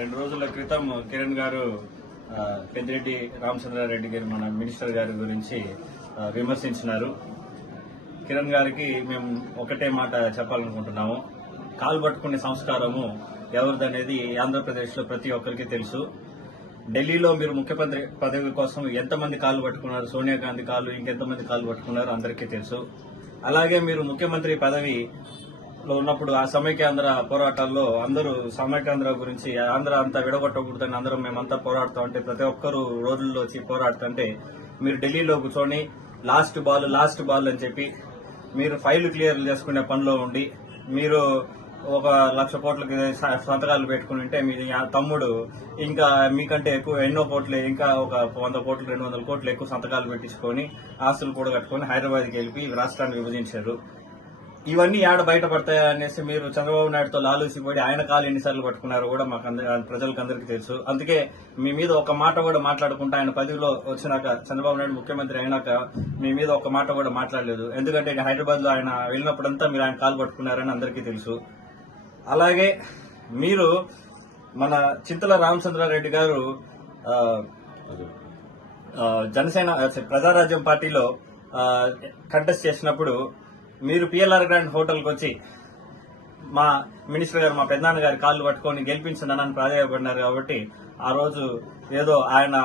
రెండు రోజుల క్రితం కిరణ్ గారు పెద్దిరెడ్డి రామచంద్రారెడ్డి గారు మన మినిస్టర్ గారి గురించి విమర్శించినారు. కిరణ్ గారికి మేము ఒకటే మాట చెప్పాలనుకుంటున్నాము. కాలు పట్టుకునే సంస్కారము ఎవరిదనేది ఆంధ్రప్రదేశ్లో ప్రతి ఒక్కరికి తెలుసు. ఢిల్లీలో మీరు ముఖ్యమంత్రి పదవి కోసం ఎంతమంది కాలు పట్టుకున్నారు? సోనియా గాంధీ కాలు ఇంకెంతమంది కాలు పట్టుకున్నారు? అందరికీ తెలుసు. అలాగే మీరు ముఖ్యమంత్రి పదవి లో ఉన్నప్పుడు ఆ సమైక్యాంధ్ర పోరాటాల్లో అందరూ సమైక్యాంధ్ర గురించి ఆంధ్ర అంతా విడగొట్టకూడదని అందరూ మేమంతా పోరాడుతూ ఉంటే ప్రతి ఒక్కరు రోజుల్లో వచ్చి పోరాడుతుంటే మీరు ఢిల్లీలో కూర్చొని లాస్ట్ బాల్ లాస్ట్ బాల్ అని చెప్పి మీరు ఫైల్ క్లియర్ చేసుకునే పనిలో ఉండి మీరు ఒక లక్ష కోట్లకి స- సంతకాలు పెట్టుకుని ఉంటే మీ తమ్ముడు ఇంకా మీకంటే ఎక్కువ ఎన్నో కోట్లు ఇంకా ఒక వంద కోట్లు రెండు వందల కోట్లు ఎక్కువ సంతకాలు పెట్టించుకొని ఆస్తులు కూడా కట్టుకొని హైదరాబాద్కి వెళ్ళి రాష్ట్రాన్ని విభజించారు. ఇవన్నీ ఆడ బయటపడతాయా అనేసి మీరు చంద్రబాబు నాయుడుతో లాలూసిపోయి ఆయన కాలు ఎన్నిసార్లు పట్టుకున్నారో కూడా మాకు ప్రజలకు అందరికీ తెలుసు. అందుకే మీ మీద ఒక మాట కూడా మాట్లాడుకుంటా ఆయన పదవిలో వచ్చినాక చంద్రబాబు నాయుడు ముఖ్యమంత్రి అయినాక మీ మీద ఒక మాట కూడా మాట్లాడలేదు. ఎందుకంటే హైదరాబాద్లో ఆయన వెళ్ళినప్పుడంతా మీరు ఆయన కాలు పట్టుకున్నారని అందరికీ తెలుసు. అలాగే మీరు మన చింతల రామచంద్రారెడ్డి గారు జనసేన ప్రజారాజ్యం పార్టీలో కంటెస్ట్ చేసినప్పుడు మీరు పిఎల్ఆర్ గ్రాండ్ హోటల్కి వచ్చి మా మినిస్టర్ గారు మా పెద్దనాన్న గారి కాళ్ళు పట్టుకొని గెలిపించనని ప్రాధాయపడినారు కాబట్టి ఆ రోజు ఏదో ఆయన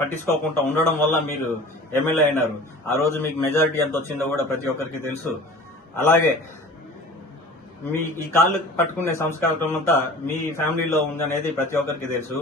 పట్టించుకోకుండా ఉండడం వల్ల మీరు ఎమ్మెల్యే అయినారు. ఆ రోజు మీకు మెజారిటీ ఎంత వచ్చిందో కూడా ప్రతి ఒక్కరికి తెలుసు. అలాగే మీ ఈ కాళ్ళు పట్టుకునే సంస్కారం అంతా మీ ఫ్యామిలీలో ఉందనేది ప్రతి ఒక్కరికి తెలుసు.